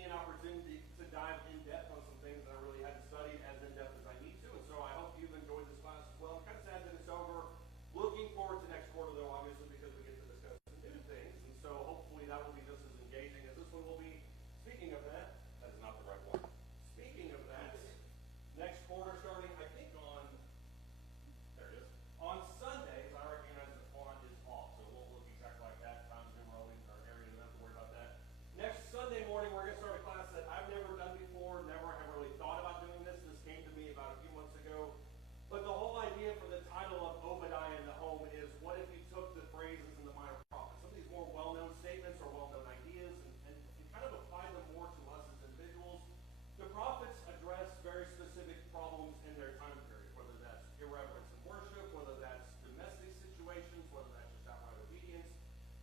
me an opportunity to dive in depth on some things that I really hadn't studied as in depth as I need to. And so I hope you've enjoyed this class as well. I'm kind of sad that it's over. Looking forward to next quarter, though, obviously, because we get to discuss some new things. And so hopefully that will be just as engaging as this one will be. Speaking of that, that is not the right one. Speaking of that, next quarter starting, I think there it is, on Sundays, I recognize the font is off, so it won't look exactly like that. Times New Roman or area, don't have to worry about that. Next Sunday morning, we're going to start a class that I've never done before, never have really thought about doing this. This came to me about a few months ago. But the whole idea for the title of Obadiah in the Home is, what if you took the phrases in the minor prophets, some of these more well-known statements or well-known ideas, and you kind of apply them more to us as individuals. The prophets address very specific problems in their time period, whether that's irreverence in worship, whether that's domestic situations, whether that's just outright obedience.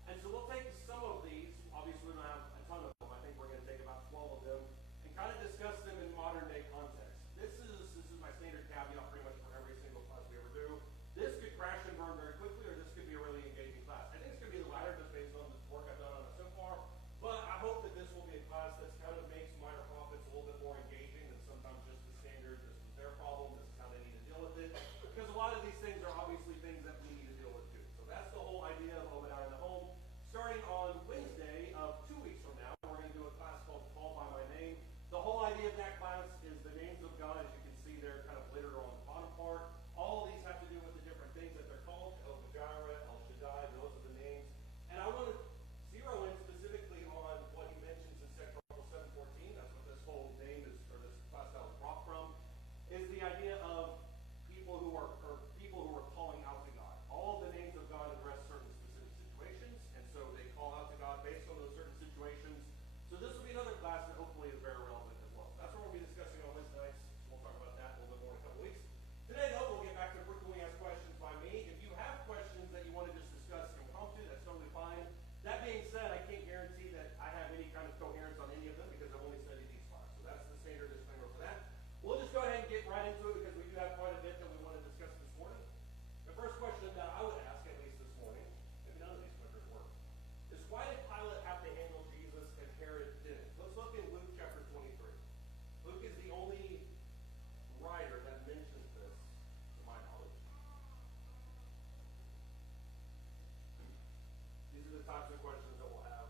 And so we'll take some of these, obviously we don't have a ton of them, I think we're going to take about 12 of them, and kind of discuss them in modern day context. This is my standard caveat pretty much for every single class we ever do. This could crash and burn very quickly, or this could be a really engaging class. I think it's going to be the latter, just based on the work I've done on it so far. But I hope that this will be a class that kind of makes minor prophets a little bit more engaging than sometimes just the standard, this is their problem, this is how they need to deal with it. Because a lot of these things are obviously things that we need to deal with too. So that's the whole idea of Obadiah in the Home. Starting on Wednesday of 2 weeks from now, we're going to do a class called Call by My Name. The whole idea of that class is the names of God, as you can see there, kind of littered on the bottom part. All of these have to do with the different things that they're called. El Jireh, El Shaddai, those are the names. And I want to zero in specifically on what he mentions in 2 Chronicles 7:14. That's what this whole name is, or this class style is brought from, is the idea of people who are calling out to God. All of the names of God address certain specific situations, and so they call out to God based on those certain situations. So this will be another class that hopefully is very relevant as well. That's what we'll be discussing on Wednesday nights. We'll talk about that a little bit more in a couple weeks. Today, though, we'll get back to frequently asked questions by me. If you have questions that you want to just discuss impromptu, that's totally fine. That being said, I can't guarantee that I have any kind of coherence on any of them because I've only studied these five. So that's the standard disclaimer for that. We'll just go ahead and get right into it because we do have quite a bit that we want to discuss this morning. The first question that I would ask, at least this morning, maybe none of these clickers work, is why did Pilate have to handle Jesus and Herod didn't? Let's look in Luke chapter 23. Luke is the only writer that mentions this, to my knowledge. These are the types of questions that we'll have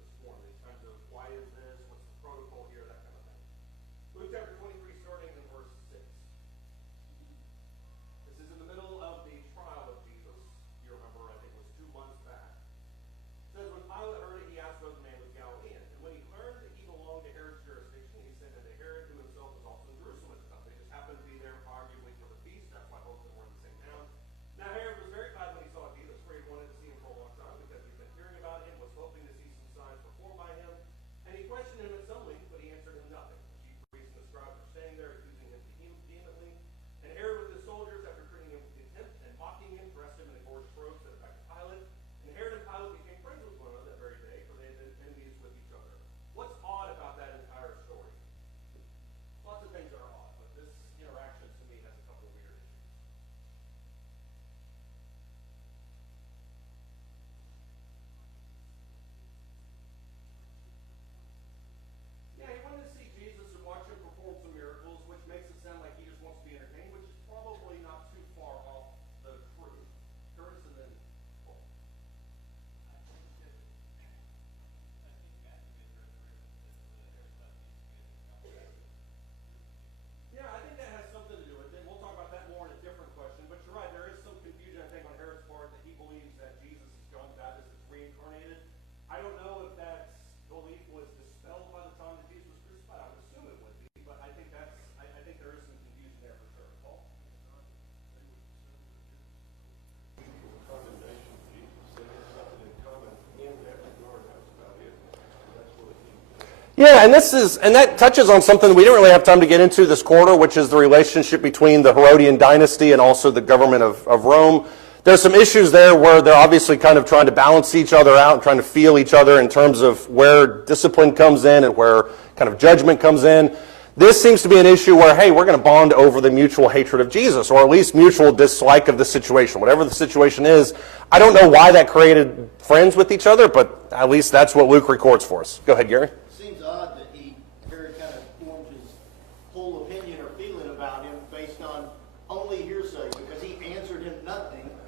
this morning, in terms of why is this, what's the protocol here, that kind of thing. Luke chapter 23, starting in verse 6. This is in the middle of the trial of Jesus. You remember, I think it was 2 months back. It says, when Pilate heard it, he asked whether the man was Galilean. And when he learned that he belonged to Herod's jurisdiction, he sent unto Herod, who himself was also in Jerusalem at the time. They just happened to be there arguably for the feast. That's why both of them were in the same town. Now Herod was very glad when he saw Jesus, for he wanted to see him for a long time, because he'd been hearing about him, was hoping to see some signs performed by him. And he questioned him at some length, but he answered him nothing. The chief priests and the scribes were standing there, accusing him vehemently. And Herod with his soldiers, after treating him with contempt and mocking him, dressed him in a gorgeous robe, sent him back to Pilate. And Herod and Pilate became friends with one another that very day, for they had been enemies with each other. What's odd about that entire story? Lots of things are odd, but this interaction to me has a couple of weird issues. Yeah, he wanted to see Jesus and watch him perform some miracles, which makes it sound like he just wants to be entertained, which is probably not too far off the truth. Curtis and then Paul. Yeah, I think that has something to do with it. We'll talk about that more in a different question. But you're right, there is some confusion, I think, on Herod's part that he believes that Jesus is John the Baptist is reincarnated. I don't know if that belief was dispelled by the time that Jesus was crucified. I would assume it would be, but I think there is some confusion there for sure. Paul? Condemnation, Jesus said there's something in common in that regard. That's about it. That's what it means. Yeah, and that touches on something we didn't really have time to get into this quarter, which is the relationship between the Herodian dynasty and also the government of Rome. There's some issues there where they're obviously kind of trying to balance each other out and trying to feel each other in terms of where discipline comes in and where kind of judgment comes in. This seems to be an issue where, hey, we're going to bond over the mutual hatred of Jesus, or at least mutual dislike of the situation. Whatever the situation is, I don't know why that created friends with each other, but at least that's what Luke records for us. Go ahead, Gary. Seems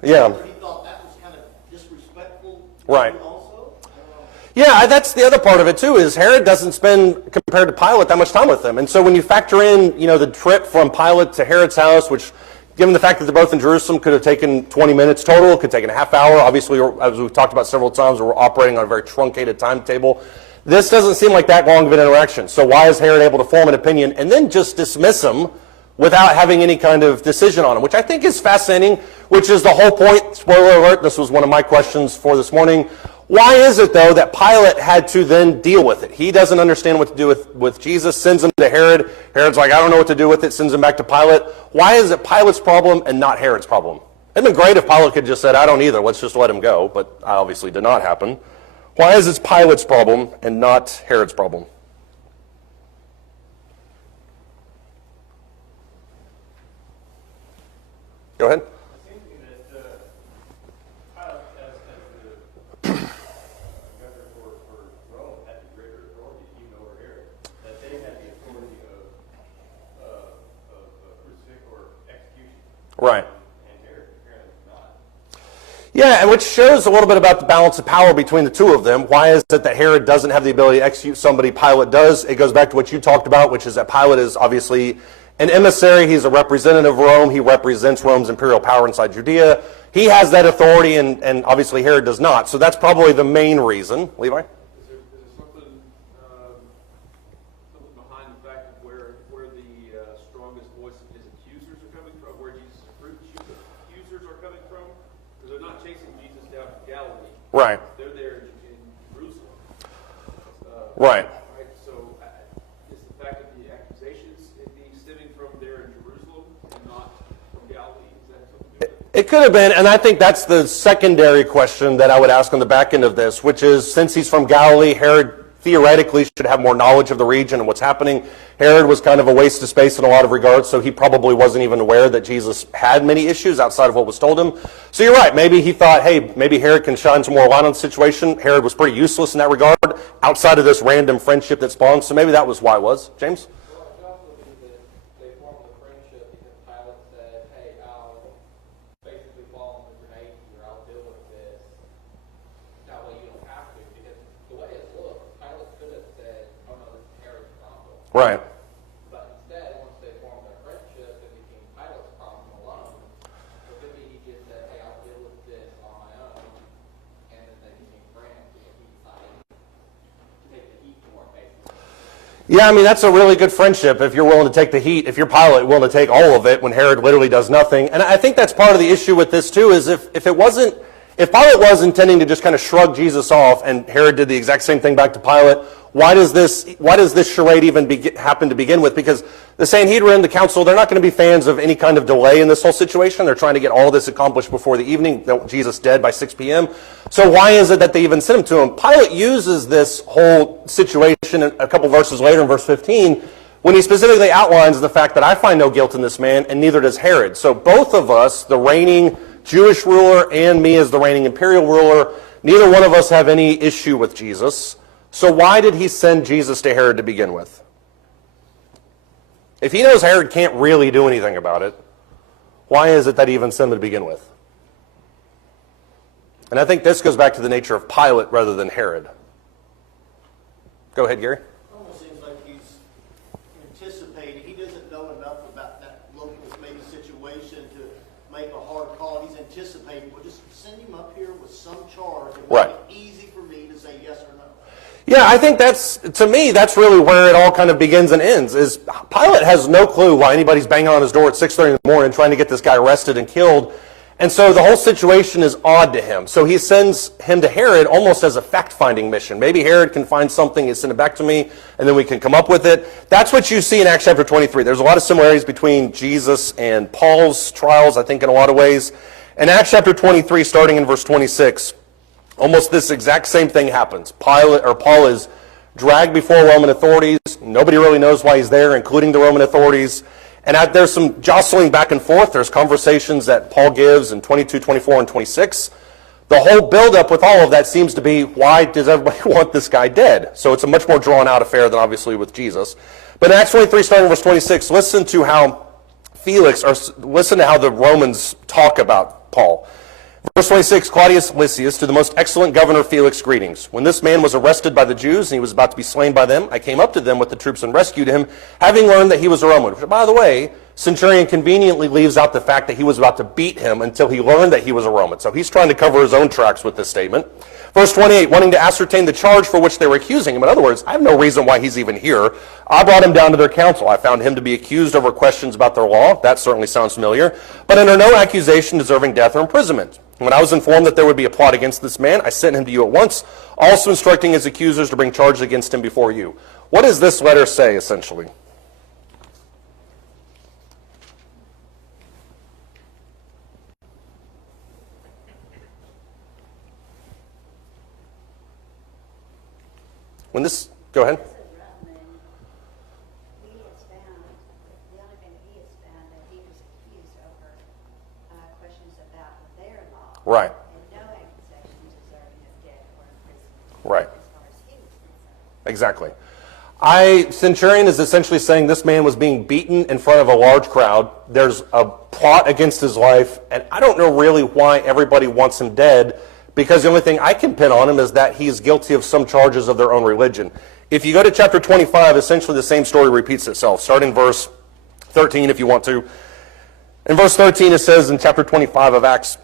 Yeah. He thought that was kind of disrespectful. Right. Also. Yeah, that's the other part of it too, is Herod doesn't spend, compared to Pilate, that much time with them. And so when you factor in, the trip from Pilate to Herod's house, which, given the fact that they're both in Jerusalem, could have taken 20 minutes total, could have taken a half hour. Obviously, as we've talked about several times, we're operating on a very truncated timetable. This doesn't seem like that long of an interaction. So why is Herod able to form an opinion and then just dismiss him without having any kind of decision on him, which I think is fascinating, which is the whole point. Spoiler alert, this was one of my questions for this morning. Why is it, though, that Pilate had to then deal with it? He doesn't understand what to do with Jesus, sends him to Herod. Herod's like, I don't know what to do with it, sends him back to Pilate. Why is it Pilate's problem and not Herod's problem? It'd been great if Pilate could just said, I don't either, let's just let him go, but obviously did not happen. Why is it Pilate's problem and not Herod's problem? Go ahead. It seems to me that Pilate, as the governor for Rome, had the greater authority, even over Herod, that they had the authority of crucifixion or execution. Right. And Herod apparently did not. Yeah, and which shows a little bit about the balance of power between the two of them. Why is it that Herod doesn't have the ability to execute somebody, Pilate does? It goes back to what you talked about, which is that Pilate is obviously an emissary. He's a representative of Rome. He represents Rome's imperial power inside Judea. He has that authority, and obviously Herod does not. So that's probably the main reason. Levi? Is there something behind the fact of where the strongest voice of his accusers are coming from, where Jesus' accusers are coming from? Because they're not chasing Jesus down to Galilee. Right. They're there in Jerusalem. Right. So is the fact of the accusations being stemming from there in Jerusalem and not from Galilee? Is that something to do with it? It could have been, and I think that's the secondary question that I would ask on the back end of this, which is, since he's from Galilee, Herod theoretically should have more knowledge of the region and what's happening. Herod was kind of a waste of space in a lot of regards, so he probably wasn't even aware that Jesus had many issues outside of what was told him. So you're right, maybe he thought, hey, maybe Herod can shine some more light on the situation. Herod was pretty useless in that regard, outside of this random friendship that spawned, so maybe that was why it was. James? Well, it could also be that they formed a friendship because Pilate said, hey, I'll basically fall on the grenade here, I'll deal with this. That way you don't have to, because the way it looked, Pilate could have said, oh no, this is Herod's problem. Right. But instead, once they formed their friendship, it became Pilate's problem alone. Or could be he just said, hey, I'll deal with this on my own, and then they became friends because he decided to take the heat for it, basically. Yeah, I mean, that's a really good friendship if you're willing to take the heat, if you're Pilate willing to take all of it when Herod literally does nothing. And I think that's part of the issue with this too, is if Pilate was intending to just kind of shrug Jesus off and Herod did the exact same thing back to Pilate, why does this charade even happen to begin with? Because the Sanhedrin, the council, they're not going to be fans of any kind of delay in this whole situation. They're trying to get all this accomplished before the evening. Jesus dead by 6 p.m. So why is it that they even sent him to him? Pilate uses this whole situation a couple verses later in verse 15 when he specifically outlines the fact that I find no guilt in this man, and neither does Herod. So both of us, the reigning Jewish ruler and me as the reigning imperial ruler, neither one of us have any issue with Jesus. So why did he send Jesus to Herod to begin with? If he knows Herod can't really do anything about it, why is it that he even sent him to begin with? And I think this goes back to the nature of Pilate rather than Herod. Go ahead, Gary. It almost seems like he's anticipating. He doesn't know enough about that local maybe situation to make a hard call. He's anticipating. We'll just send him up here with some charge and Right. make it easy for me to say yes or no. Yeah, I think to me, that's really where it all kind of begins and ends, is Pilate has no clue why anybody's banging on his door at 6:30 in the morning trying to get this guy arrested and killed. And so the whole situation is odd to him. So he sends him to Herod almost as a fact-finding mission. Maybe Herod can find something and send it back to me, and then we can come up with it. That's what you see in Acts chapter 23. There's a lot of similarities between Jesus and Paul's trials, I think, in a lot of ways. In Acts chapter 23, starting in verse 26, almost this exact same thing happens. Paul is dragged before Roman authorities. Nobody really knows why he's there, including the Roman authorities. And there's some jostling back and forth. There's conversations that Paul gives in 22, 24, and 26. The whole buildup with all of that seems to be, why does everybody want this guy dead? So it's a much more drawn-out affair than obviously with Jesus. But in Acts 23, starting in verse 26, listen to how the Romans talk about Paul. Verse 26, Claudius Lysias, to the most excellent governor Felix, greetings. When this man was arrested by the Jews and he was about to be slain by them, I came up to them with the troops and rescued him, having learned that he was a Roman. Which, by the way, Centurion conveniently leaves out the fact that he was about to beat him until he learned that he was a Roman. So he's trying to cover his own tracks with this statement. Verse 28, wanting to ascertain the charge for which they were accusing him. In other words, I have no reason why he's even here. I brought him down to their council. I found him to be accused over questions about their law. That certainly sounds familiar. But under no accusation deserving death or imprisonment. When I was informed that there would be a plot against this man, I sent him to you at once, also instructing his accusers to bring charges against him before you. What does this letter say, essentially? When this, go ahead. The only thing he has found that he was accused over questions about their law. Right. And no accusations deserving of death or imprisonment. Right. As far as he was concerned. Exactly. Centurion is essentially saying this man was being beaten in front of a large crowd. There's a plot against his life, and I don't know really why everybody wants him dead, because the only thing I can pin on him is that he's guilty of some charges of their own religion. If you go to chapter 25, essentially the same story repeats itself. Start in verse 13 if you want to. In verse 13 it says in chapter 25 of Acts,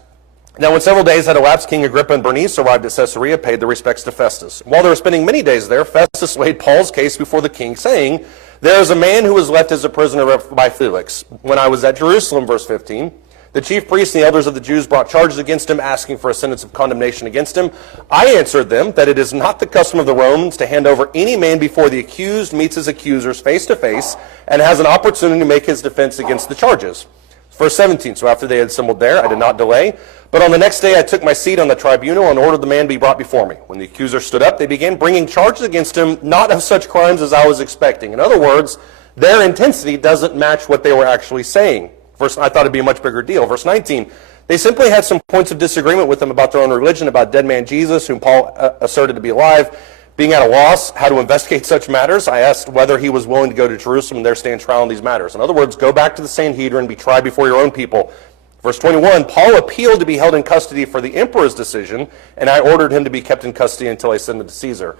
now when several days had elapsed, King Agrippa and Bernice arrived at Caesarea, paid their respects to Festus. While they were spending many days there, Festus laid Paul's case before the king, saying, there is a man who was left as a prisoner by Felix. When I was at Jerusalem, verse 15, the chief priests and the elders of the Jews brought charges against him, asking for a sentence of condemnation against him. I answered them that it is not the custom of the Romans to hand over any man before the accused meets his accusers face to face and has an opportunity to make his defense against the charges. Verse 17, so after they had assembled there, I did not delay. But on the next day I took my seat on the tribunal and ordered the man be brought before me. When the accuser stood up, they began bringing charges against him, not of such crimes as I was expecting. In other words, their intensity doesn't match what they were actually saying. I thought it'd be a much bigger deal. Verse 19, they simply had some points of disagreement with him about their own religion, about dead man Jesus, whom Paul asserted to be alive. Being at a loss how to investigate such matters, I asked whether he was willing to go to Jerusalem and there stand trial on these matters. In other words, go back to the Sanhedrin, be tried before your own people. Verse 21, Paul appealed to be held in custody for the emperor's decision, and I ordered him to be kept in custody until I send him to Caesar.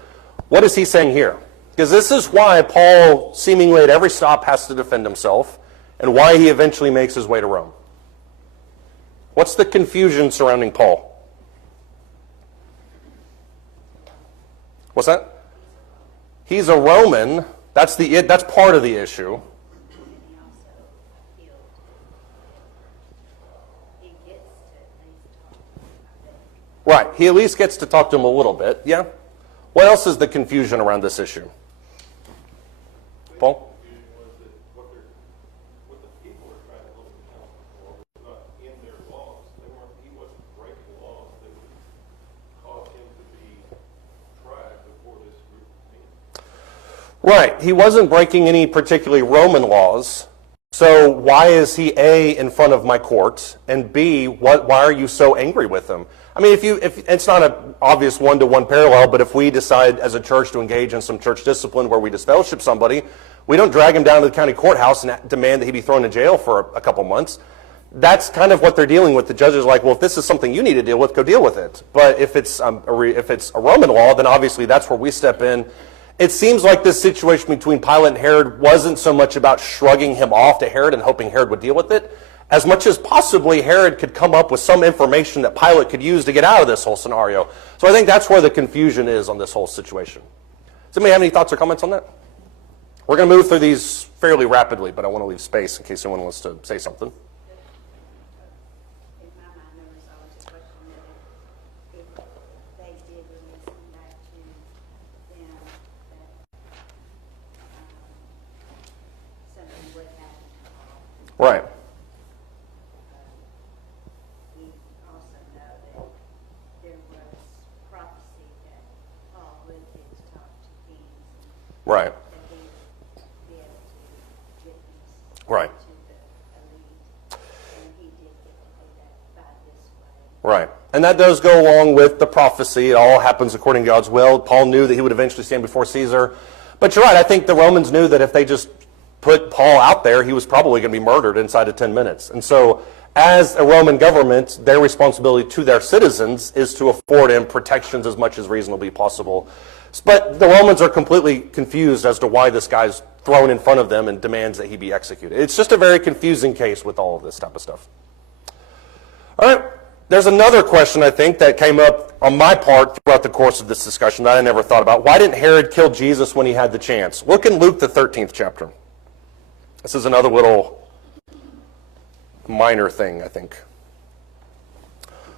What is he saying here? Because this is why Paul, seemingly at every stop, has to defend himself, and why he eventually makes his way to Rome. What's the confusion surrounding Paul? What's that? He's a Roman. That's part of the issue. And he also feels he gets to at least talk to him, I think. Right. He at least gets to talk to him a little bit. Yeah. What else is the confusion around this issue? Paul? What the people are trying to hold him accountable for was not in their laws. He wasn't breaking laws that would cause him to be tried before this group of men. Right. He wasn't breaking any particularly Roman laws. So why is he A, in front of my court, and B, why are you so angry with him? I mean, if it's not an obvious one-to-one parallel, but if we decide as a church to engage in some church discipline where we disfellowship somebody, we don't drag him down to the county courthouse and demand that he be thrown in jail for a couple months. That's kind of what they're dealing with. The judges are like, well, if this is something you need to deal with, go deal with it. But if it's a Roman law, then obviously that's where we step in. It seems like this situation between Pilate and Herod wasn't so much about shrugging him off to Herod and hoping Herod would deal with it, as much as possibly Herod could come up with some information that Pilate could use to get out of this whole scenario. So I think that's where the confusion is on this whole situation. Does anybody have any thoughts or comments on that? We're going to move through these fairly rapidly, but I want to leave space in case someone wants to say something. In my mind, there was always a question that if they did release him back to them, that something would happen to Paul. Right. We also know that there was prophecy that Paul would get to talk to kings, Right. that he would be able to witness Right. to the elite, and he did get to do that by this way. Right. And that does go along with the prophecy. It all happens according to God's will. Paul knew that he would eventually stand before Caesar. But you're right. I think the Romans knew that if they just put Paul out there, he was probably going to be murdered inside of 10 minutes. And so As a Roman government, their responsibility to their citizens is to afford them protections as much as reasonably possible. But the Romans are completely confused as to why this guy's thrown in front of them and demands that he be executed. It's just a very confusing case with all of this type of stuff. All right, there's another question, I think, that came up on my part throughout the course of this discussion that I never thought about. Why didn't Herod kill Jesus when he had the chance? Look in Luke, the 13th chapter. This is another little minor thing, I think.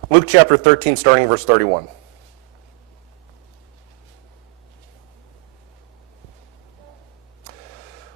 Luke chapter 13, starting verse 31.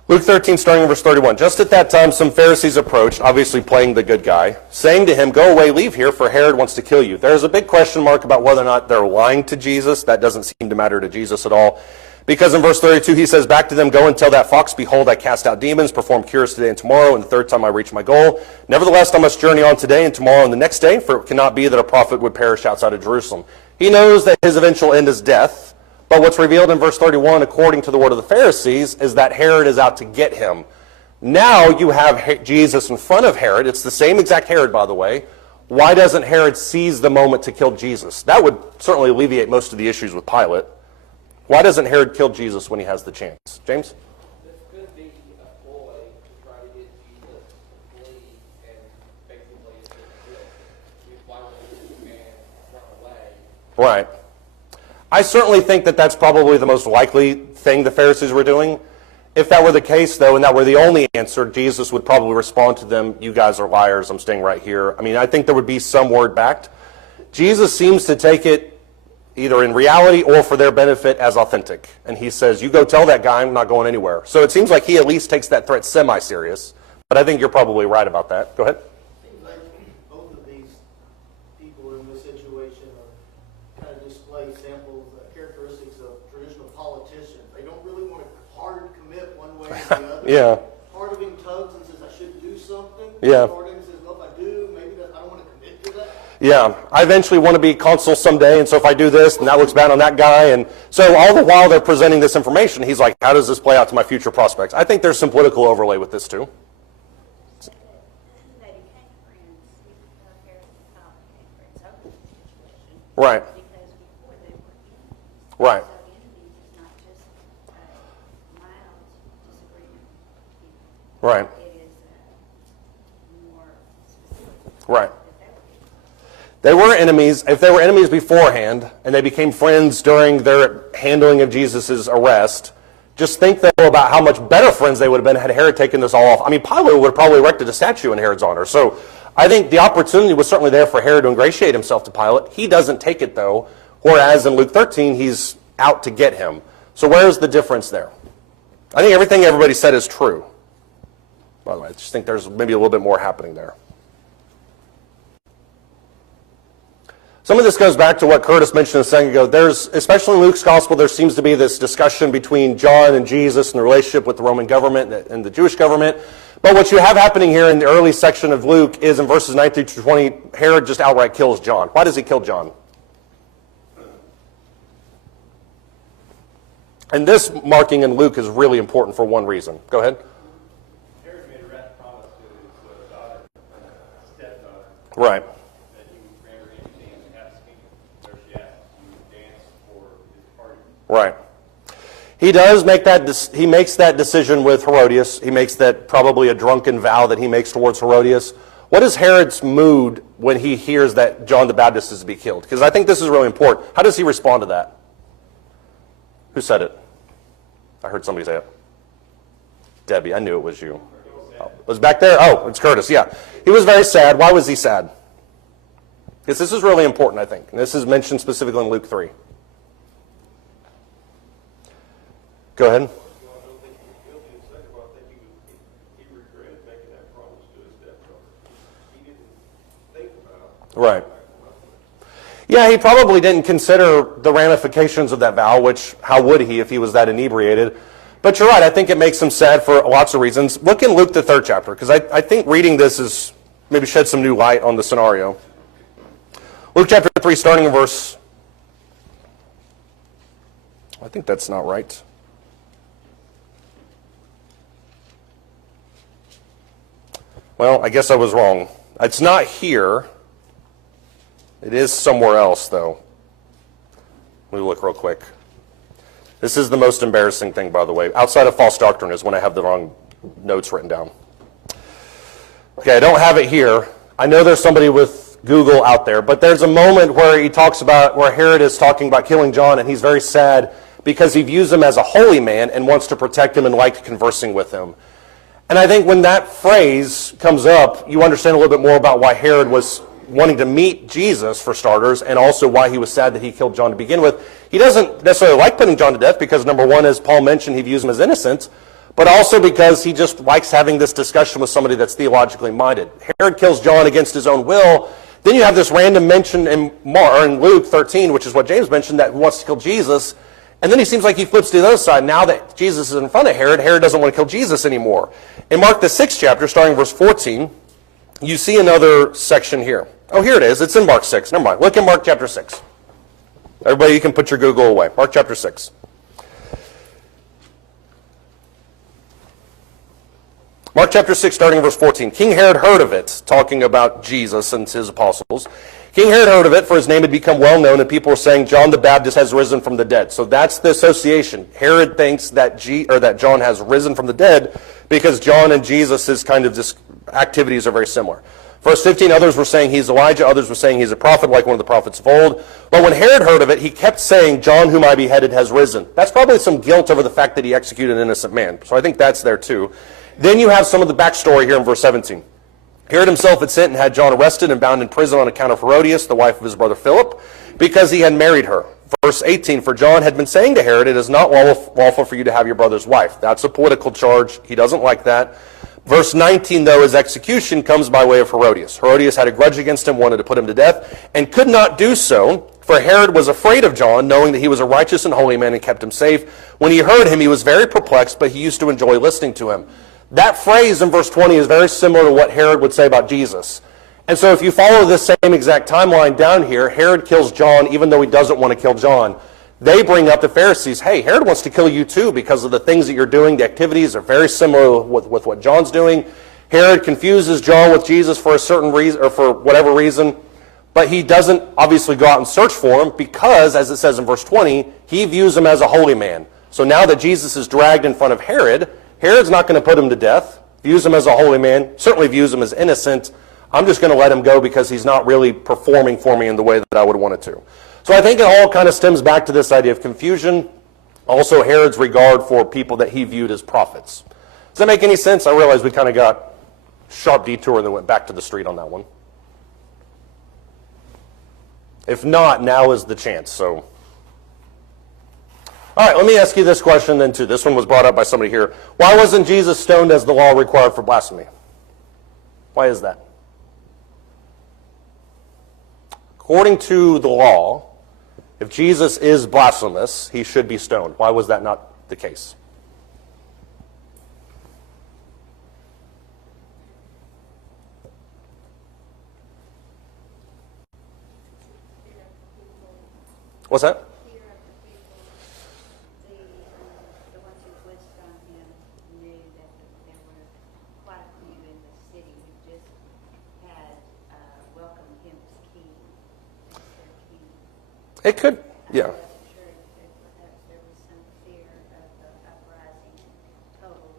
Luke 13, starting in verse 31. Just at that time, some Pharisees approached, obviously playing the good guy, saying to him, "Go away, leave here, for Herod wants to kill you." There's a big question mark about whether or not they're lying to Jesus. That doesn't seem to matter to Jesus at all. Because in verse 32, he says back to them, "Go and tell that fox, behold, I cast out demons, perform cures today and tomorrow, and the third time I reach my goal. Nevertheless, I must journey on today and tomorrow and the next day, for it cannot be that a prophet would perish outside of Jerusalem." He knows that his eventual end is death. But what's revealed in verse 31, according to the word of the Pharisees, is that Herod is out to get him. Now you have Jesus in front of Herod. It's the same exact Herod, by the way. Why doesn't Herod seize the moment to kill Jesus? That would certainly alleviate most of the issues with Pilate. Why doesn't Herod kill Jesus when he has the chance? James? This could be a ploy to try to get Jesus to flee and basically just kill. We fly away and run away. Right. I certainly think that that's probably the most likely thing the Pharisees were doing. If that were the case, though, and that were the only answer, Jesus would probably respond to them, "You guys are liars, I'm staying right here." I mean, I think there would be some word backed. Jesus seems to take it either in reality or for their benefit as authentic. And he says, "You go tell that guy I'm not going anywhere." So it seems like he at least takes that threat semi-serious. But I think you're probably right about that. Go ahead. Seems like both of these people in this situation are kind of display samples, characteristics of traditional politicians. They don't really want to hard commit one way or the other. Yeah. Part of him tugs and says, "I should do something." Yeah. Part of him says, "Well, if I do, maybe I don't want to commit to that." Yeah, I eventually want to be consul someday, and so if I do this, then that looks bad on that guy. And so all the while they're presenting this information, he's like, how does this play out to my future prospects? I think there's some political overlay with this, too. They became friends, Herod and Pilate became friends over this situation. Right. Because before they were enemies. Right. So enemies is not just a mild disagreement with people. Right. It is more specific. Right. That they were enemies. They were enemies. If they were enemies beforehand, and they became friends during their handling of Jesus' arrest, just think, though, about how much better friends they would have been had Herod taken this all off. I mean, Pilate would have probably erected a statue in Herod's honor. So I think the opportunity was certainly there for Herod to ingratiate himself to Pilate. He doesn't take it, though, whereas in Luke 13, he's out to get him. So where's the difference there? I think everything everybody said is true. By the way, I just think there's maybe a little bit more happening there. Some of this goes back to what Curtis mentioned a second ago. There's, especially in Luke's gospel, there seems to be this discussion between John and Jesus and the relationship with the Roman government and the Jewish government. But what you have happening here in the early section of Luke is in verses 19 through 20, Herod just outright kills John. Why does he kill John? And this marking in Luke is really important for one reason. Go ahead. Herod made a rash promise to his daughter, stepdaughter, Right. that he would grant her anything in half his kingdom. There she asked to dance for his party. Right. He does make that. He makes that decision with Herodias. He makes that probably a drunken vow that he makes towards Herodias. What is Herod's mood when he hears that John the Baptist is to be killed? Because I think this is really important. How does he respond to that? Who said it? I heard somebody say it. Debbie, I knew it was you. Oh, it was back there? Oh, it's Curtis, yeah. He was very sad. Why was he sad? Because this is really important, I think. And this is mentioned specifically in Luke 3. Go ahead. I don't think he was guilty. And second of all, I think he regretted making that promise to his stepdaughter. He didn't think about Right. Yeah, he probably didn't consider the ramifications of that vow, which how would he if he was that inebriated? But you're right, I think it makes him sad for lots of reasons. Look in Luke, the 3rd chapter, because I think reading this is maybe shed some new light on the scenario. Luke chapter 3, starting in verse... I think that's not right. Well, I guess I was wrong. It's not here. It is somewhere else, though. Let me look real quick. This is the most embarrassing thing, by the way, outside of false doctrine, is when I have the wrong notes written down. Okay, I don't have it here. I know there's somebody with Google out there, but there's a moment where he talks about, where Herod is talking about killing John, and he's very sad because he views him as a holy man and wants to protect him and liked conversing with him. And I think when that phrase comes up, you understand a little bit more about why Herod was wanting to meet Jesus, for starters, and also why he was sad that he killed John to begin with. He doesn't necessarily like putting John to death because, number one, as Paul mentioned, he views him as innocent, but also because he just likes having this discussion with somebody that's theologically minded. Herod kills John against his own will. Then you have this random mention in Luke 13, which is what James mentioned, that wants to kill Jesus. And then he seems like he flips to the other side. Now that Jesus is in front of Herod, Herod doesn't want to kill Jesus anymore. In Mark the 6th chapter, starting verse 14, you see another section here. Oh, here it is. It's in Mark 6. Never mind. Look in Mark chapter 6. Everybody, you can put your Google away. Mark chapter 6. Mark chapter 6, starting in verse 14. King Herod heard of it, talking about Jesus and his apostles. King Herod heard of it, for his name had become well known, and people were saying, John the Baptist has risen from the dead. So that's the association. Herod thinks that John has risen from the dead because John and Jesus' kind of activities are very similar. Verse 15, others were saying he's Elijah, others were saying he's a prophet, like one of the prophets of old. But when Herod heard of it, he kept saying, John whom I beheaded has risen. That's probably some guilt over the fact that he executed an innocent man. So I think that's there too. Then you have some of the backstory here in verse 17. Herod himself had sent and had John arrested and bound in prison on account of Herodias, the wife of his brother Philip, because he had married her. Verse 18, for John had been saying to Herod, it is not lawful for you to have your brother's wife. That's a political charge. He doesn't like that. Verse 19, though, his execution comes by way of Herodias. Herodias had a grudge against him, wanted to put him to death, and could not do so, for Herod was afraid of John, knowing that he was a righteous and holy man and kept him safe. When he heard him, he was very perplexed, but he used to enjoy listening to him. That phrase in verse 20 is very similar to what Herod would say about Jesus. And so if you follow this same exact timeline down here, Herod kills John even though he doesn't want to kill John. They bring up the Pharisees, hey, Herod wants to kill you too because of the things that you're doing. The activities are very similar with what John's doing. Herod confuses John with Jesus for a certain reason, or for whatever reason, but he doesn't obviously go out and search for him because, as it says in verse 20, he views him as a holy man. So now that Jesus is dragged in front of Herod, Herod's not going to put him to death, views him as a holy man, certainly views him as innocent. I'm just going to let him go because he's not really performing for me in the way that I would want it to. So I think it all kind of stems back to this idea of confusion, also Herod's regard for people that he viewed as prophets. Does that make any sense? I realize we kind of got a sharp detour and then went back to the street on that one. If not, now is the chance. So, all right, let me ask you this question then too. This one was brought up by somebody here. Why wasn't Jesus stoned as the law required for blasphemy? Why is that? According to the law, if Jesus is blasphemous, he should be stoned. Why was that not the case? What's that? The ones who wished on him knew that there were quite a few in the city who just had welcomed him as king, as their king. It could, yeah. I wasn't sure if perhaps there was some fear of the uprising and total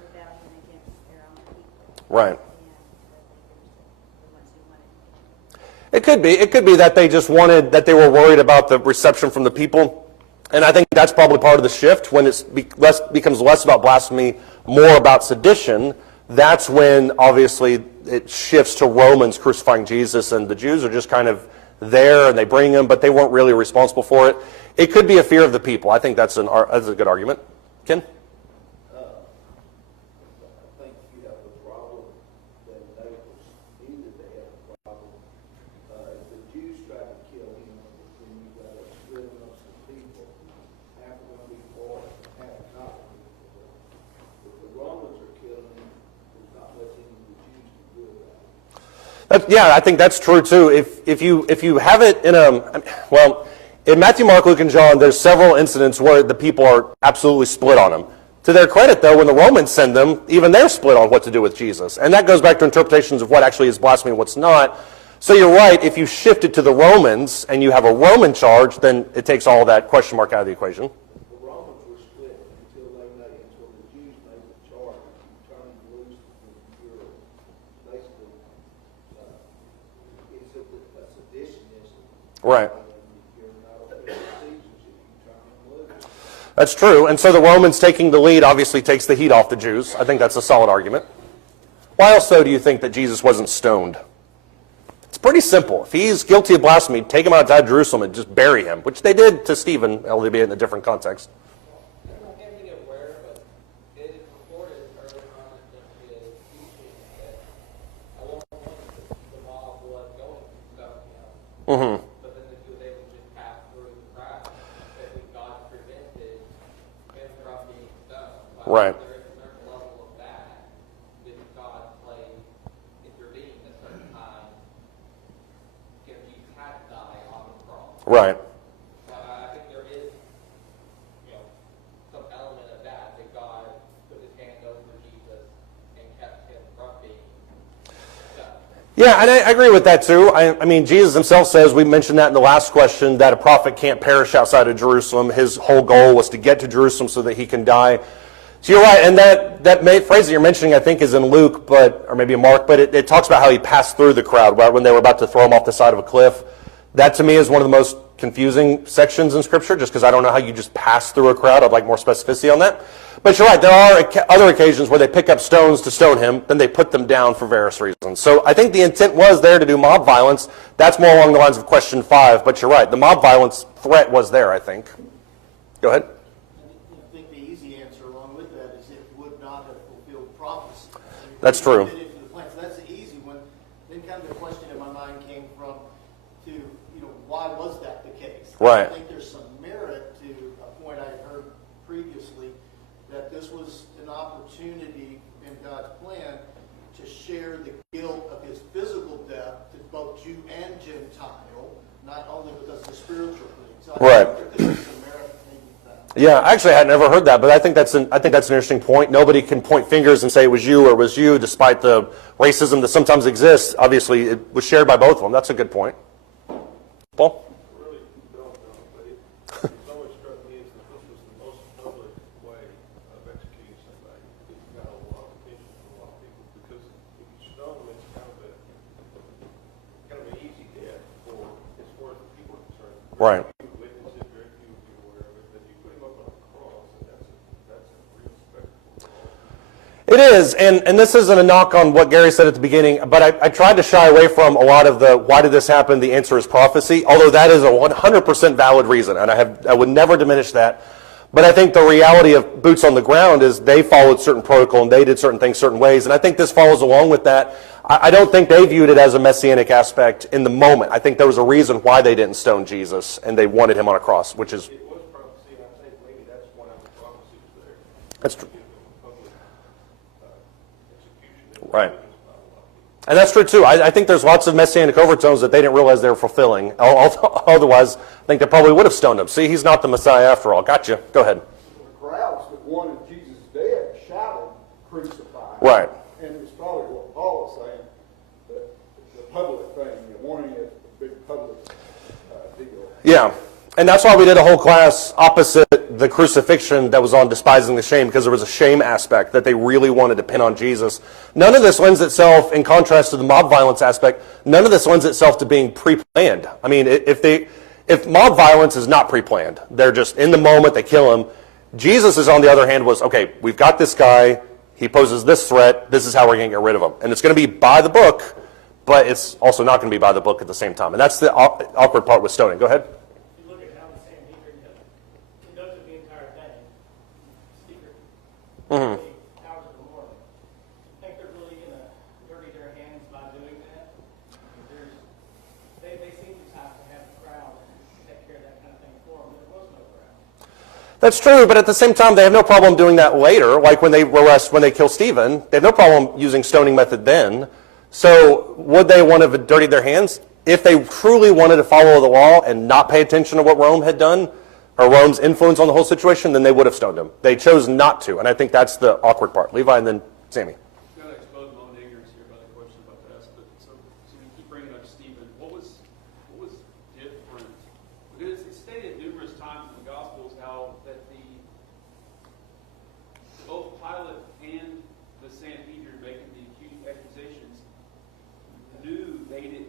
rebellion against their own people. Right. And the ones who wanted him. It could be. It could be that they just wanted, that they were worried about the reception from the people. And I think that's probably part of the shift. When it becomes less about blasphemy, more about sedition, that's when obviously it shifts to Romans crucifying Jesus, and the Jews are just kind of there and they bring him, but they weren't really responsible for it. It could be a fear of the people. I think that's a good argument. Ken? I think you have a problem that Naples knew that they had a problem. If the Jews tried to kill him, then you got a split amongst the people. Half are going to be for it, half not. If the Romans are killing him, there's not much even the Jews can do about it. Yeah, I think that's true too. If you have it in in Matthew, Mark, Luke, and John, there's several incidents where the people are absolutely split on him. To their credit, though, when the Romans send them, even they're split on what to do with Jesus. And that goes back to interpretations of what actually is blasphemy and what's not. So you're right, if you shift it to the Romans and you have a Roman charge, then it takes all that question mark out of the equation. The Romans were split until the Jews made the charge. You turn them loose, you're basically, it's a seditionist. Right. You're not a Caesars if you turn them loose. That's true. And so the Romans taking the lead obviously takes the heat off the Jews. I think that's a solid argument. Why else, though, do you think that Jesus wasn't stoned? It's pretty simple. If he's guilty of blasphemy, take him outside Jerusalem and just bury him, which they did to Stephen, albeit in a different context. I can't think of where, but it is reported early on in his teaching that at one point the mob was going to stone him, but then he was able to just pass through the crowd. That God prevented him from being stoned. Right. There is a certain level of that God intervened at a certain time. Jesus had to die on the cross. Right. I think there is, some element of that God put his hand over Jesus and kept him from being stoned. Yeah, and I agree with that too. I mean, Jesus himself says, we mentioned that in the last question, that a prophet can't perish outside of Jerusalem. His whole goal was to get to Jerusalem so that he can die. So you're right, and that phrase that you're mentioning, I think, is in Luke, or maybe in Mark, but it talks about how he passed through the crowd, right, when they were about to throw him off the side of a cliff. That, to me, is one of the most confusing sections in Scripture, just because I don't know how you just pass through a crowd. I'd like more specificity on that. But you're right, there are other occasions where they pick up stones to stone him, then they put them down for various reasons. So I think the intent was there to do mob violence. That's more along the lines of question 5, but you're right, the mob violence threat was there, I think. Go ahead. I think the easy answer along with that is it would not have fulfilled prophecy. That's true. So that's the easy one. Then kind of the question in my mind came from why was that the case? Right. I think there's some merit to a point I had heard previously that this was an opportunity in God's plan to share the guilt of his physical death to both Jew and Gentile, not only because of the spiritual things. So I think there could be some merit in that. Yeah, actually, I had never heard that, but I think that's an interesting point. Nobody can point fingers and say it was you or it was you, despite the racism that sometimes exists. Obviously, it was shared by both of them. That's a good point. Paul? I really don't know, but it always struck me as that this was the most public way of executing somebody. It got a lot of attention from a lot of people because if you stone them, it's kind of an easy death as far as the people are concerned. Right. Very few witnesses, very few people aware of it, but you put him up on a cross, and that's a real spectacle. It is, and this isn't a knock on what Gary said at the beginning, but I tried to shy away from a lot of the why did this happen, the answer is prophecy, although that is a 100% valid reason, and I would never diminish that. But I think the reality of boots on the ground is they followed certain protocol and they did certain things certain ways, and I think this follows along with that. I don't think they viewed it as a messianic aspect in the moment. I think there was a reason why they didn't stone Jesus, and they wanted him on a cross, which is... It was prophecy, and I think maybe that's why the prophecy was there. That's true. Public execution. Right. And that's true, too. I think there's lots of messianic overtones that they didn't realize they were fulfilling. Otherwise, I think they probably would have stoned him. See, he's not the Messiah after all. Gotcha. Go ahead. The crowds that wanted Jesus dead shouted, "Crucify." Right. And it's probably what Paul is saying, that the public thing, wanting it a big public deal. Yeah. And that's why we did a whole class opposite the crucifixion that was on despising the shame, because there was a shame aspect that they really wanted to pin on Jesus. None of this lends itself, in contrast to the mob violence aspect, none of this lends itself to being pre-planned. I mean, if mob violence is not pre-planned, they're just in the moment, they kill him. Jesus, on the other hand, was, okay, we've got this guy, he poses this threat, this is how we're going to get rid of him. And it's going to be by the book, but it's also not going to be by the book at the same time. And that's the awkward part with stoning. Go ahead. Hours of the morning. I think they're really going to dirty their hands by doing that. They seem to have the crowd take care of that kind of thing for them. There was no crowd. That's true, but at the same time, they have no problem doing that later. Like when they kill Stephen, they have no problem using stoning method then. So would they want to dirty their hands? If they truly wanted to follow the law and not pay attention to what Rome had done, or Rome's influence on the whole situation, then they would have stoned him. They chose not to, and I think that's the awkward part. Levi and then Sammy. I'm going to expose my own ignorance here by the question about to ask, but so you keep bringing up Stephen. What was different? Because it's stated numerous times in the Gospels how that both Pilate and the Sanhedrin making the accusations knew they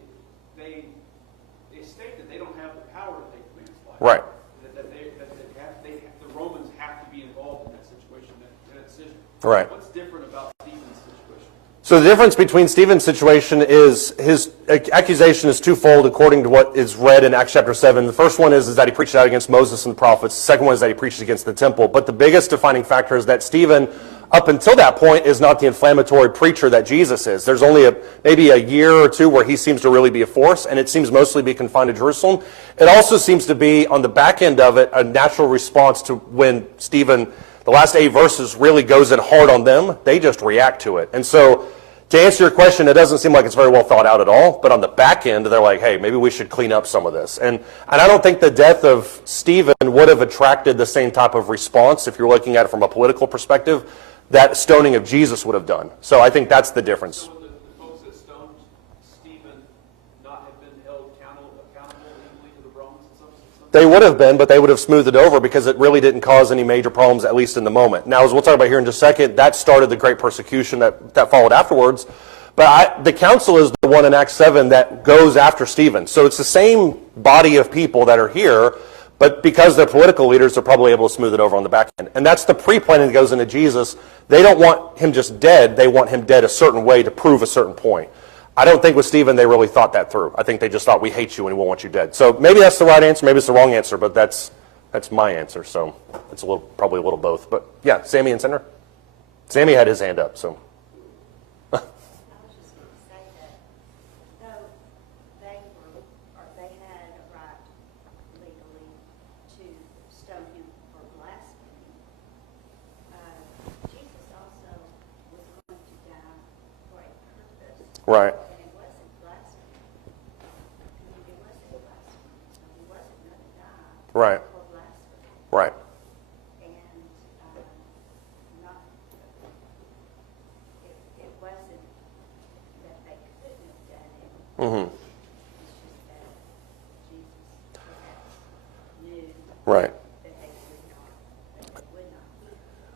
state that they don't have the power to take the man's life. Right. The Romans have to be involved in that situation, that decision. Right. What's different about Stephen's situation? So the difference between Stephen's situation is his accusation is twofold according to what is read in Acts chapter 7. The first one is that he preached out against Moses and the prophets. The second one is that he preached against the temple. But the biggest defining factor is that Stephen, up until that point, is not the inflammatory preacher that Jesus is. There's only maybe a year or two where he seems to really be a force, and it seems mostly be confined to Jerusalem. It also seems to be, on the back end of it, a natural response to when Stephen, the last 8 verses, really goes in hard on them. They just react to it. And so, to answer your question, it doesn't seem like it's very well thought out at all, but on the back end, they're like, hey, maybe we should clean up some of this. And I don't think the death of Stephen would have attracted the same type of response, if you're looking at it from a political perspective, that stoning of Jesus would have done. So I think that's the difference. So would the folks that stoned Stephen not have been held accountable legally to the Romans in some sense? They would have been, but they would have smoothed it over because it really didn't cause any major problems, at least in the moment. Now, as we'll talk about here in just a second, that started the great persecution that followed afterwards. But the council is the one in Acts 7 that goes after Stephen. So it's the same body of people that are here, but because they're political leaders, they're probably able to smooth it over on the back end. And that's the pre-planning that goes into Jesus. They don't want him just dead. They want him dead a certain way to prove a certain point. I don't think with Stephen they really thought that through. I think they just thought, we hate you and we won't want you dead. So maybe that's the right answer, maybe it's the wrong answer, but that's my answer. So it's probably a little both. But yeah, Sammy and Senator. Sammy had his hand up, so. I was just going to say that, though they had a right legally to stone him for blasphemy, Jesus also was going to die for a purpose. Right. And it wasn't blasphemy. It wasn't blasphemy. So he wasn't going to die Right. for blasphemy. Right. And it wasn't that they couldn't have done it. Mm-hmm. It's just that Jesus perhaps knew Right. that they would not.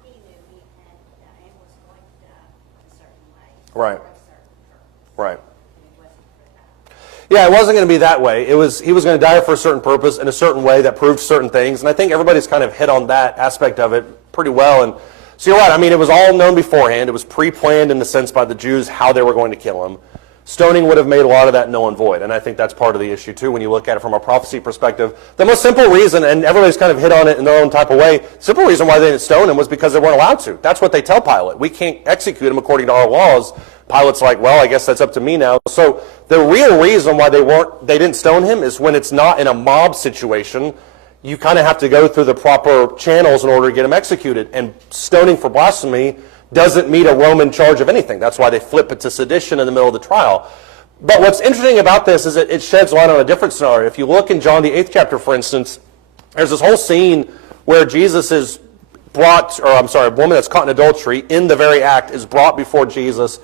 He knew he had to die and was going to die a certain way. Right. For a certain purpose. Right. And it wasn't for that. Yeah, it wasn't going to be that way. He was going to die for a certain purpose in a certain way that proved certain things. And I think everybody's kind of hit on that aspect of it pretty well. And so you're right. I mean, it was all known beforehand. It was pre-planned in the sense by the Jews how they were going to kill him. Stoning would have made a lot of that null and void. And I think that's part of the issue, too, when you look at it from a prophecy perspective. The most simple reason, and everybody's kind of hit on it in their own type of way, simple reason why they didn't stone him was because they weren't allowed to. That's what they tell Pilate. We can't execute him according to our laws. Pilate's like, well, I guess that's up to me now. So the real reason why they didn't stone him is when it's not in a mob situation, you kind of have to go through the proper channels in order to get him executed. And stoning for blasphemy doesn't meet a Roman charge of anything. That's why they flip it to sedition in the middle of the trial. But what's interesting about this is it sheds light on a different scenario. If you look in John the 8th chapter, for instance, there's this whole scene where Jesus is brought, or I'm sorry, a woman that's caught in adultery in the very act is brought before Jesus.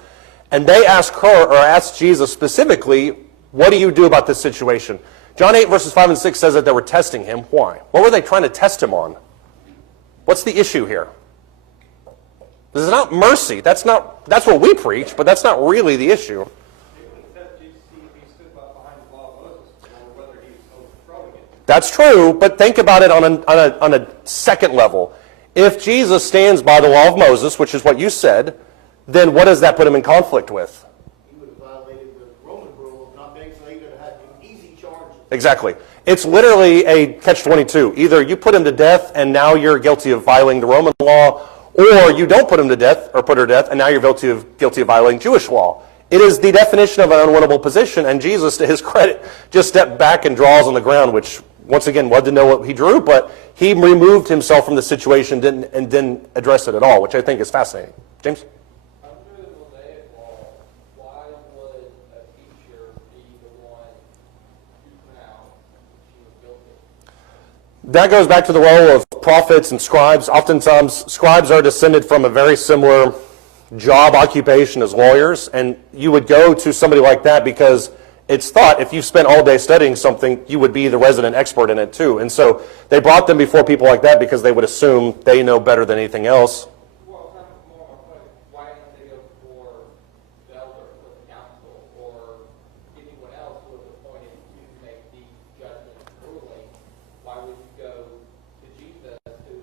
And they ask her, or ask Jesus specifically, what do you do about this situation? John 8 verses 5 and 6 says that they were testing him. Why? What were they trying to test him on? What's the issue here? This is not mercy. That's what we preach, but that's not really the issue. They wouldn't test Jesus if he stood behind the law of Moses, or whether he was overthrowing it. That's true, but think about it on a second level. If Jesus stands by the law of Moses, which is what you said, then what does that put him in conflict with? He would have violated the Roman rule of not being, so he would have had easy charges. Exactly. It's literally a catch-22. Either you put him to death and now you're guilty of violating the Roman law, or you don't put him to death or put her to death and now you're guilty of violating Jewish law. It is the definition of an unwinnable position, and Jesus, to his credit, just stepped back and draws on the ground, which, once again, wasn't to know what he drew, but he removed himself from the situation and didn't address it at all, which I think is fascinating. James? Under the Mosaic law, why would a teacher be the one to pronounce she was guilty? That goes back to the role of prophets and scribes. Oftentimes, scribes are descended from a very similar job occupation as lawyers, and you would go to somebody like that because it's thought if you spent all day studying something, you would be the resident expert in it too. And so they brought them before people like that because they would assume they know better than anything else. Well, kind of more my point, why didn't they go for the elder or the council or anyone else who was appointed to make the judgment ruling? Why would you go to Jesus who,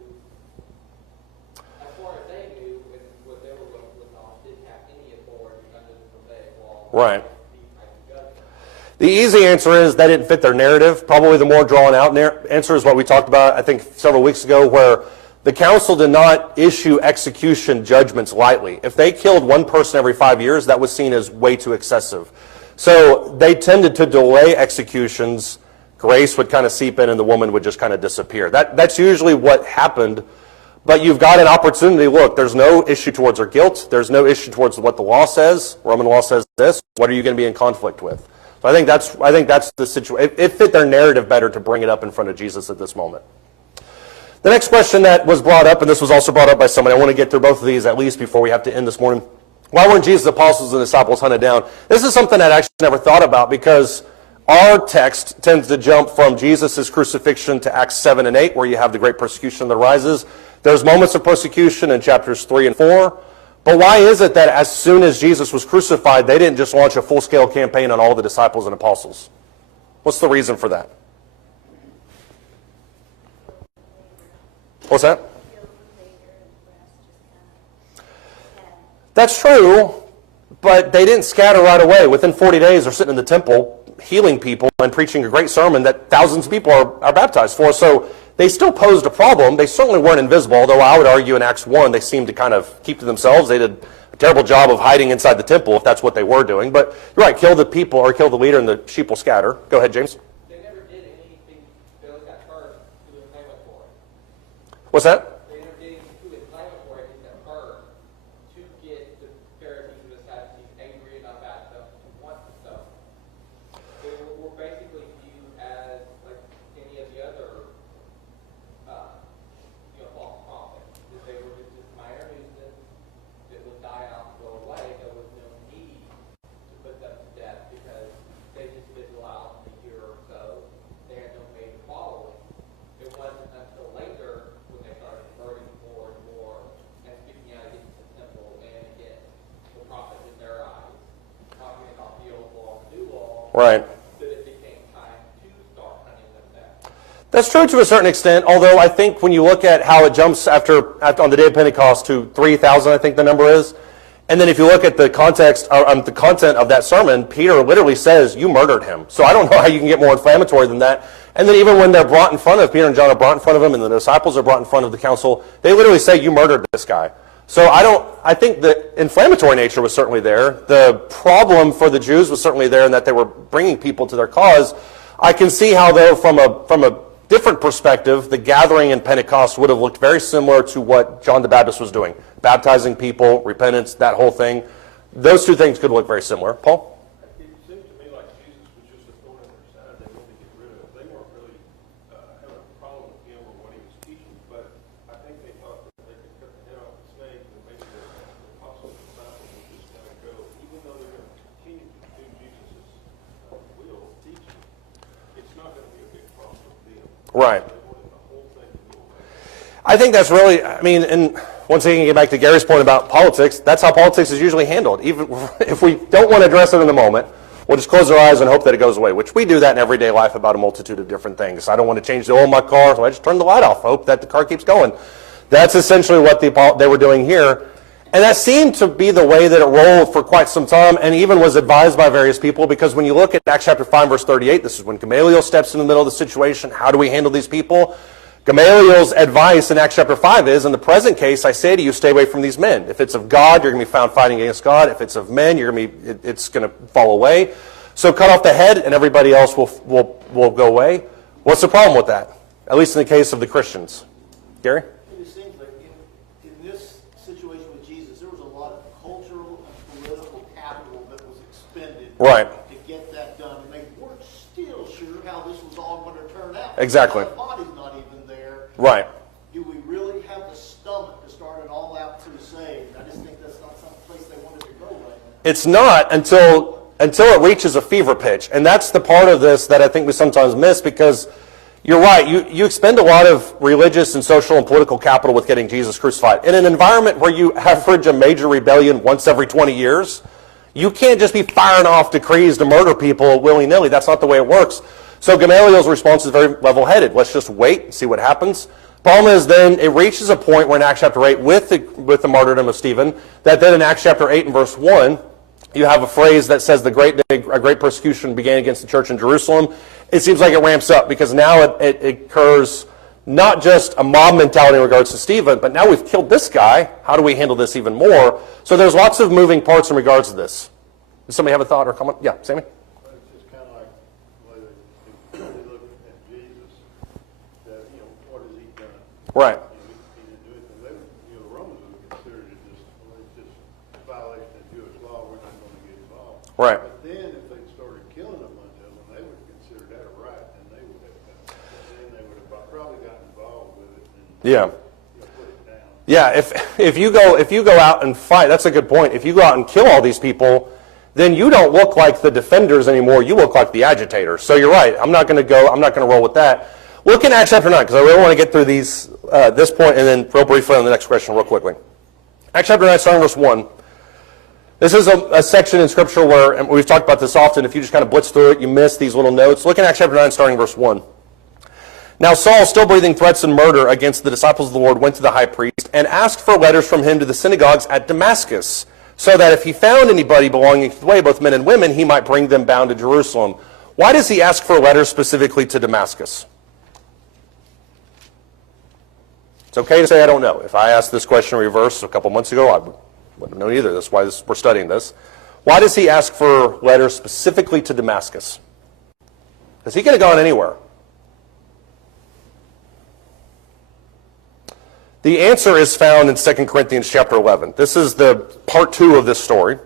as far as they knew, and what they were looking on, didn't have any authority under the Mosaic law? Right. The easy answer is that didn't fit their narrative. Probably the more drawn out answer is what we talked about, I think, several weeks ago, where the council did not issue execution judgments lightly. If they killed one person every 5 years, that was seen as way too excessive. So they tended to delay executions. Grace would kind of seep in and the woman would just kind of disappear. That's usually what happened. But you've got an opportunity. Look, there's no issue towards her guilt. There's no issue towards what the law says. Roman law says this. What are you going to be in conflict with? So I think that's the situation. It fit their narrative better to bring it up in front of Jesus at this moment. The next question that was brought up, and this was also brought up by somebody, I want to get through both of these at least before we have to end this morning. Why weren't Jesus' apostles and disciples hunted down? This is something that I actually never thought about because our text tends to jump from Jesus' crucifixion to Acts 7 and 8, where you have the great persecution that arises. There's moments of persecution in chapters 3 and 4. But why is it that as soon as Jesus was crucified, they didn't just launch a full-scale campaign on all the disciples and apostles? What's the reason for that? What's that? That's true, but they didn't scatter right away. Within 40 days, they're sitting in the temple healing people and preaching a great sermon that thousands of people are baptized for. So they still posed a problem. They certainly weren't invisible, although I would argue in Acts 1 they seemed to kind of keep to themselves. They did a terrible job of hiding inside the temple, if that's what they were doing. But you're right, kill the people or kill the leader and the sheep will scatter. Go ahead, James. They never did anything that was at first to inflammatory. What's that? They never did anything too inflammatory at first to get the Pharisees and the Sadducees angry enough at them to want to stone. They were basically viewed as like any of the other false prophets. That they were just minor nuisance that would die out and go away. There was no need to put them to death because they just fizzle out in a year or so. They had no major following. It wasn't until later when they started converting more and more and speaking out against the temple and against the prophets in their eyes, talking about the old law and the new law, Right. that it became time to start hunting them down. That's true to a certain extent, although I think when you look at how it jumps after on the day of Pentecost to 3,000, I think the number is, and then if you look at the context, the content of that sermon, Peter literally says, you murdered him. So I don't know how you can get more inflammatory than that. And then even when they're brought in front of, Peter and John are brought in front of him, and the disciples are brought in front of the council, they literally say, you murdered this guy. So I think the inflammatory nature was certainly there. The problem for the Jews was certainly there in that they were bringing people to their cause. I can see how, though, from a different perspective, the gathering in Pentecost would have looked very similar to what John the Baptist was doing. Baptizing people, repentance, that whole thing. Those two things could look very similar. Paul? It seems to me like Jesus was just a thorn in their side they wanted to get rid of. They weren't really having a problem with him or what he was teaching, but I think they thought that they could cut the head off the snake and maybe the apostles and disciples would just kind of go, even though they're going to continue to do Jesus' will, teaching, it's not going to be a big problem with them. Right. They wanted the whole thing to go away. I think that's really, and once again, get back to Gary's point about politics, that's how politics is usually handled. Even if we don't want to address it in the moment, we'll just close our eyes and hope that it goes away, which we do that in everyday life about a multitude of different things. I don't want to change the oil in my car, so I just turn the light off, hope that the car keeps going. That's essentially what they were doing here. And that seemed to be the way that it rolled for quite some time, and even was advised by various people, because when you look at Acts chapter 5, verse 38, this is when Gamaliel steps in the middle of the situation. How do we handle these people? Gamaliel's advice in Acts chapter 5 is, in the present case, I say to you, stay away from these men. If it's of God, you're going to be found fighting against God. If it's of men, it's going to fall away. So cut off the head, and everybody else will go away. What's the problem with that? At least in the case of the Christians. Gary? It seems like in this situation with Jesus, there was a lot of cultural and political capital that was expended Right. to get that done, and they weren't still sure how this was all going to turn out. Exactly. The body's not even Right. Do we really have the stomach to start an all-out crusade? I just think that's not some place they wanted to go right now. It's not until it reaches a fever pitch. And that's the part of this that I think we sometimes miss, because you're right. You expend a lot of religious and social and political capital with getting Jesus crucified. In an environment where you average a major rebellion once every 20 years, you can't just be firing off decrees to murder people willy-nilly. That's not the way it works. So Gamaliel's response is very level-headed. Let's just wait and see what happens. Problem is, then it reaches a point where in Acts chapter 8, with the martyrdom of Stephen, that then in Acts chapter 8 and verse 1, you have a phrase that says a great persecution began against the church in Jerusalem. It seems like it ramps up, because now it occurs not just a mob mentality in regards to Stephen, but now we've killed this guy. How do we handle this even more? So there's lots of moving parts in regards to this. Does somebody have a thought or comment? Yeah, Sammy? But it's just kind of like the way they look at Jesus, that, what has he done? Right. He didn't do anything. The Romans would have considered it just a violation of Jewish law. We're not going to get involved. Right. But then if they started killing a bunch of them, they would consider that a right, and they would have come. Then they would have probably gotten involved with it and Yeah. put it down. Yeah, if you go out and fight, that's a good point. If you go out and kill all these people, then you don't look like the defenders anymore. You look like the agitators. So you're right. I'm not going to roll with that. Look in Acts chapter 9, because I really want to get through this point, and then real briefly on the next question real quickly. Acts chapter 9, starting verse 1. This is a section in Scripture where, and we've talked about this often, if you just kind of blitz through it, you miss these little notes. Look in Acts chapter 9, starting verse 1. Now Saul, still breathing threats and murder against the disciples of the Lord, went to the high priest and asked for letters from him to the synagogues at Damascus, so that if he found anybody belonging to the way, both men and women, he might bring them bound to Jerusalem. Why does he ask for letters specifically to Damascus? It's okay to say I don't know. If I asked this question in reverse a couple months ago, I wouldn't know either. That's why we're studying this. Why does he ask for letters specifically to Damascus? Because he could have gone anywhere. The answer is found in 2 Corinthians chapter 11. This is the part 2 of this story.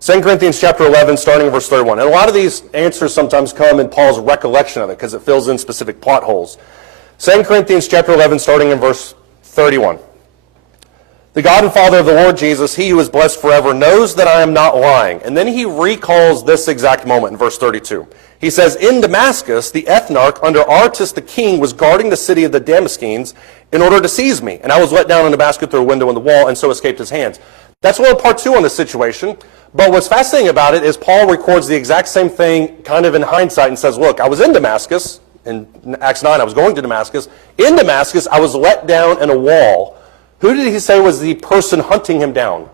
2 Corinthians chapter 11, starting in verse 31. And a lot of these answers sometimes come in Paul's recollection of it, because it fills in specific plot holes. 2 Corinthians chapter 11, starting in verse 31. The God and Father of the Lord Jesus, he who is blessed forever, knows that I am not lying. And then he recalls this exact moment in verse 32. He says, in Damascus, the ethnarch under Aretas the king was guarding the city of the Damascenes in order to seize me. And I was let down in a basket through a window in the wall and so escaped his hands. That's only part 2 on this situation. But what's fascinating about it is Paul records the exact same thing kind of in hindsight and says, look, I was in Damascus. In Acts 9, I was going to Damascus. In Damascus, I was let down in a wall. Who did he say was the person hunting him down?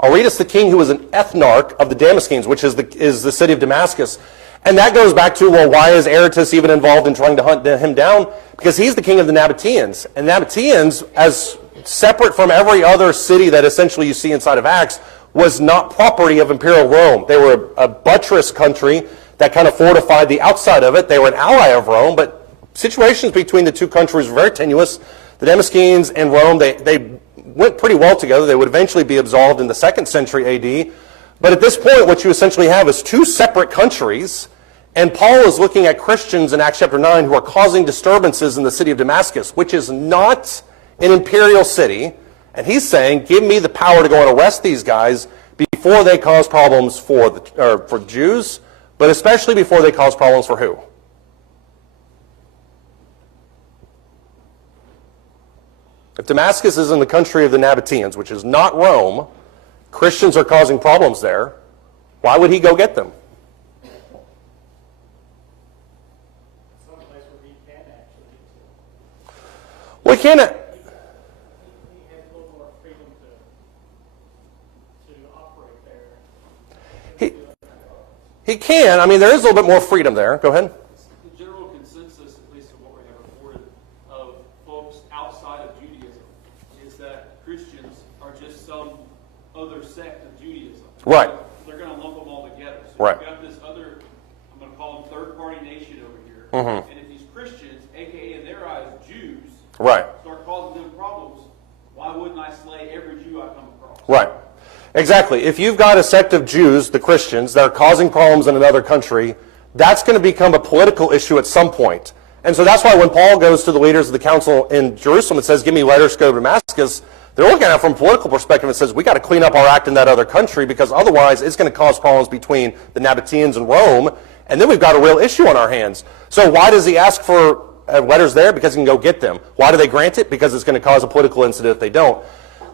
Aretas the king, who was an ethnarch of the Damascenes, which is the city of Damascus. And that goes back to, well, why is Aretas even involved in trying to hunt him down? Because he's the king of the Nabateans. And Nabateans, as separate from every other city that essentially you see inside of Acts, was not property of imperial Rome. They were a buttress country that kind of fortified the outside of it. They were an ally of Rome, but situations between the two countries were very tenuous. The Damascenes and Rome, they went pretty well together. They would eventually be absolved in the 2nd century AD. But at this point, what you essentially have is 2 separate countries, and Paul is looking at Christians in Acts chapter 9 who are causing disturbances in the city of Damascus, which is not an imperial city. And he's saying, give me the power to go and arrest these guys before they cause problems for the Jews, but especially before they cause problems for who? If Damascus is in the country of the Nabateans, which is not Rome, Christians are causing problems there, why would he go get them? Someplace where he can actually get to. Well, he can't. He has a little more freedom to operate there. He can. I mean, there is a little bit more freedom there. Go ahead. The general consensus, at least of what we have reported, of folks outside of Judaism is that Christians are just some other sect of Judaism. Right. So they're going to lump them all together. So Right. you've got this other, I'm going to call them third-party nation over here. Mhm. And if these Christians, a.k.a. in their eyes, Jews, Right. start causing them problems, why wouldn't I slay every Jew I come across? Right. Exactly. If you've got a sect of Jews, the Christians, that are causing problems in another country, that's going to become a political issue at some point. And so that's why when Paul goes to the leaders of the council in Jerusalem and says, give me letters to go to Damascus, they're looking at it from a political perspective and says, we got to clean up our act in that other country because otherwise it's going to cause problems between the Nabateans and Rome, and then we've got a real issue on our hands. So why does he ask for letters there? Because he can go get them. Why do they grant it? Because it's going to cause a political incident if they don't.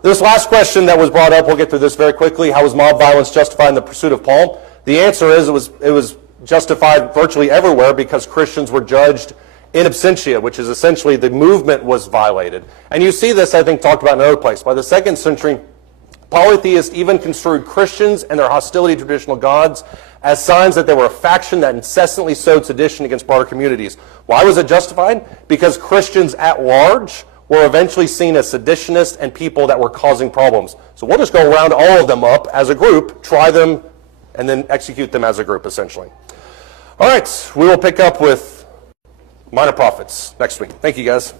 This last question that was brought up, we'll get through this very quickly. How was mob violence justified in the pursuit of Paul? The answer is it was justified virtually everywhere because Christians were judged in absentia, which is essentially the movement was violated. And you see this, I think, talked about in another place. By the 2nd century, polytheists even construed Christians and their hostility to traditional gods as signs that they were a faction that incessantly sowed sedition against broader communities. Why was it justified? Because Christians at large were eventually seen as seditionists and people that were causing problems. So we'll just go around all of them up as a group, try them, and then execute them as a group, essentially. All right, we will pick up with minor prophets next week. Thank you, guys.